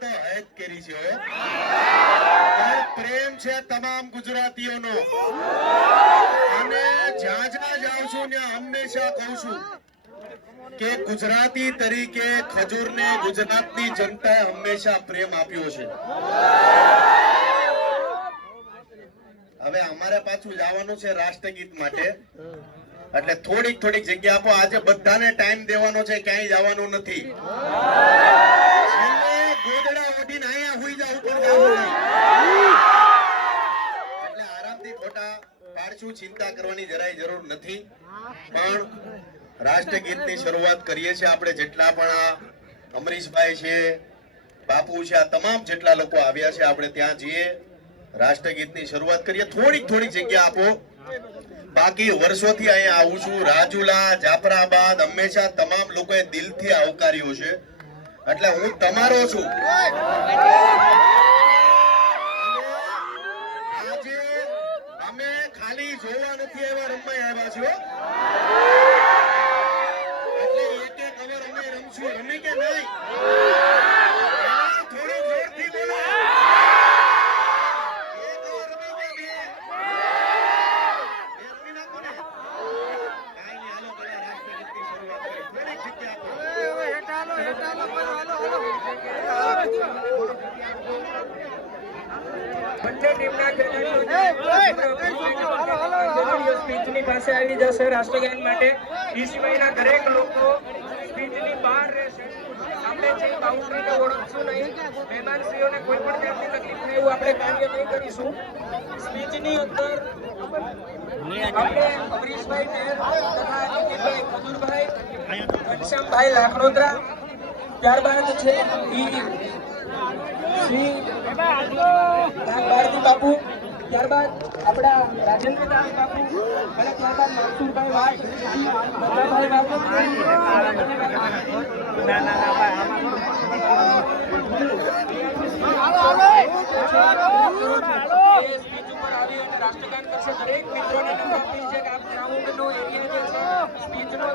તો હદ કરી છે પ્રેમ છે તમામ ગુજરાતીઓનો. અને જ્યાં જ્યાં જાઉં છું, ત્યાં હંમેશા કહું છું કે ગુજરાતી તરીકે ખજૂરને ગુજરાતની જનતાએ હંમેશા પ્રેમ આપ્યો છે. હવે અમારે પાછું જવાનું છે રાષ્ટ્રગીત માટે. એટલે થોડીક થોડીક જગ્યા આપો. આજે બધાને ટાઈમ દેવાનો છે, ક્યાંય જવાનું નથી. ગોદડા ઓઢીને અહીંયા હુઈ જાવ ઉપર એટલે આરામથી ફોટા પાડશું ચિંતા કરવાની જરાય જરૂર નથી. પણ રાષ્ટ્રગીતની શરૂઆત કરીએ છીએ આપણે જેટલા પણ અમરીશભાઈ છે બાપુ છે આ તમામ જેટલા લોકો આવ્યા છે આપણે ત્યાં જઈએ રાષ્ટ્રગીતની શરૂઆત કરીએ. થોડીક થોડીક જગ્યા આપો. બાકી વર્ષોથી અહીંયા આવું છું. રાજુલા જાફરાબાદ હંમેશા તમામ લોકોએ દિલથી આવકાર્યો છે. એટલે હું તમારો છું. આજે અમે ખાલી જોવા નથી આવ્યા રમવા આવ્યા છો એટલે એક એક ઓવર અમે રમશું રમી કે નહીં પહેલા થોડું જોરથી બોલો એક ઓવર રમી કે બે? બે રમી નાખો ને? કાંઈ નહીં, હાલો પહેલા રાષ્ટ્રગીતની શરૂઆત કરીએ. થોડીક જગ્યા આપો. બંને ટીમના ખેલાડીઓ સ્પીચની પાસે આવી જશે રાષ્ટ્રગાન માટે ઈસીવાયના દરેક લોકો સ્પીચની બહાર રહેશે આપણે જે બાઉન્ડ્રીને ઓળખશું નહીં મહેમાનશ્રીઓને કોઈ પણ જાતની તકલીફ થાય એવું આપણે કાર્ય નહીં કરીશું સ્પીચની અંદર આપણે અમરીશભાઈ મેર તથા નીતિનભાઈ ઘનશ્યામભાઈ ત્યારબાદ છે ઈ શ્રી ભારતી બાપુ, ત્યારબાદ આપણા રાજેન્દ્રદાસ બાપુ, અને ત્યારબાદ મનસુરભાઈ બાપુ ઉપર આવી અને રાષ્ટ્રગાન કરશે દરેક મિત્રોને નમ્ર અપીલ છે. કે આપ ગ્રાઉન્ડનો સ્પીચનો